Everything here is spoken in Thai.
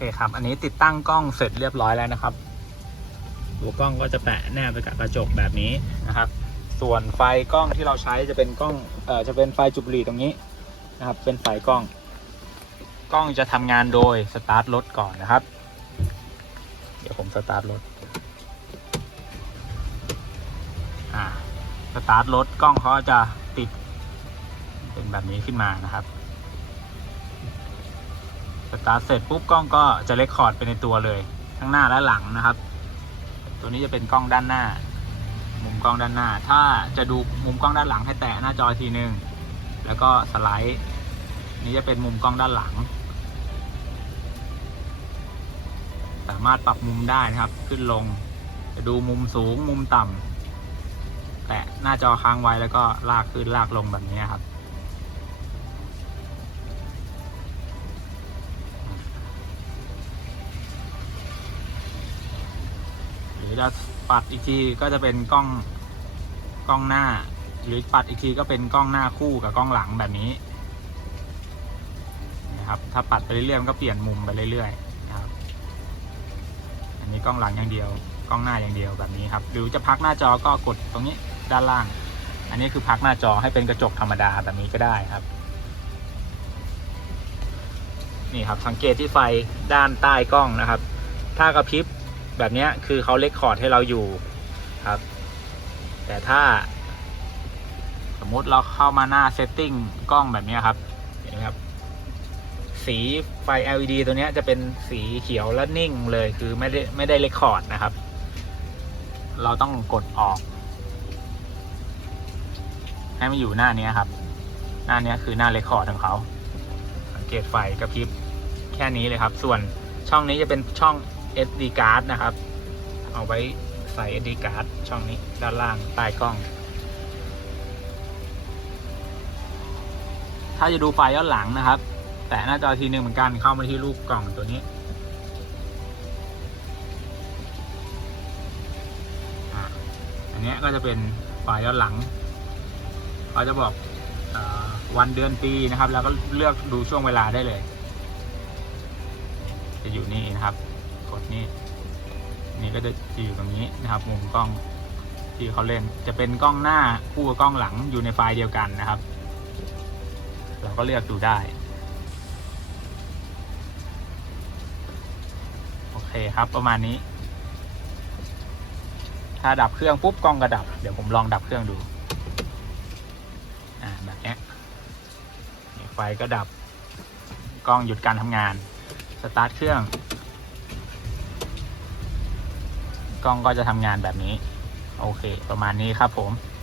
เคครับ อันนี้ติดตั้งกล้องเสร็จเรียบร้อยแล้วนะครับตัวกล้องก็จะแปะแนบไปกับกระจกแบบนี้นะครับ ส่วนไฟกล้องที่เราใช้จะเป็นกล้องเอ่อจะเป็นไฟจุดบุหรี่ตรงนี้นะครับ เป็นไฟกล้อง กล้องจะทำงานโดยสตาร์ทรถก่อนนะครับ เดี๋ยวผมสตาร์ทรถอ่าสตาร์ทรถกล้องเขาจะติดเป็นแบบนี้ขึ้นมานะครับ สตาร์ทเสร็จปุ๊บกล้องก็จะเลคคอร์ดไปในตัวเลยทั้งหน้าและหลังนะครับ ตัวนี้จะเป็นกล้องด้านหน้า มุมกล้องด้านหน้า ถ้าจะดูมุมกล้องด้านหลังให้แตะหน้าจอทีนึง แล้วก็สไลด์ นี่จะเป็นมุมกล้องด้านหลัง สามารถปรับมุมได้นะครับ ขึ้นลง จะดูมุมสูงมุมต่ำแตะหน้าจอค้างไว้แล้วก็ลากขึ้นลากลงแบบนี้ครับ จะปัดอีกทีก็จะเป็นกล้องกล้องหน้า หรือปัดอีกทีก็เป็นกล้องหน้าคู่กับกล้องหลังแบบนี้นะครับถ้าปัดไปเรื่อยๆก็เปลี่ยนมุมไปเรื่อยๆนะครับอันนี้กล้องหลังอย่างเดียว กล้องหน้าอย่างเดียวแบบนี้ครับ หรือจะพักหน้าจอก็กดตรงนี้ด้านล่าง อันนี้คือพักหน้าจอให้เป็นกระจกธรรมดาแบบนี้ก็ได้ครับนี่ครับสังเกตที่ไฟด้านใต้กล้องนะครับ ถ้ากระพริบ แบบนี้คือเขาเลคคอร์ดให้เราอยู่ครับ แต่ถ้า สมมุติเราเข้ามาหน้าเซตติ้งกล้องแบบนี้ครับเห็นไหมครับ สีไฟ LED ตัวนี้จะเป็นสีเขียวและนิ่งเลยคือไม่ได้ไม่ได้เลคคอร์ดนะครับ เราต้องกดออก ให้มันอยู่หน้านี้ครับ หน้านี้คือหน้าเลคคอร์ดของเขาสังเกตไฟกระพริบแค่นี้เลยครับ ส่วนช่องนี้จะเป็นช่อง SD card นะครับ เอาไว้ใส่ SD card ช่องนี้ด้านล่างใต้กล้อง ถ้าจะดูไฟย้อนหลังนะครับ แต่หน้าจอทีหนึ่งเหมือนกันเข้ามาที่รูปกล่องตัวนี้อันนี้ก็จะเป็นไฟย้อนหลังเขาจะบอกอวันเดือนปีนะครับ แล้วก็เลือกดูช่วงเวลาได้เลย จะอยู่นี่นะครับ กดนี่นี่ก็จะอยู่ตรงนี้นะครับมุมกล้องที่เขาเล่น จะเป็นกล้องหน้าคู่กับกล้องหลังอยู่ในไฟล์เดียวกันนะครับ เราก็เลือกดูได้โอเคครับประมาณนี้ ถ้าดับเครื่องปุ๊บกล้องก็ดับ เดี๋ยวผมลองดับเครื่องดูอ่าแบบนี้ไฟก็ดับกล้องหยุดการทำงานสตาร์ทเครื่อง กล้องก็จะทำงานแบบนี้ โอเค ประมาณนี้ครับผม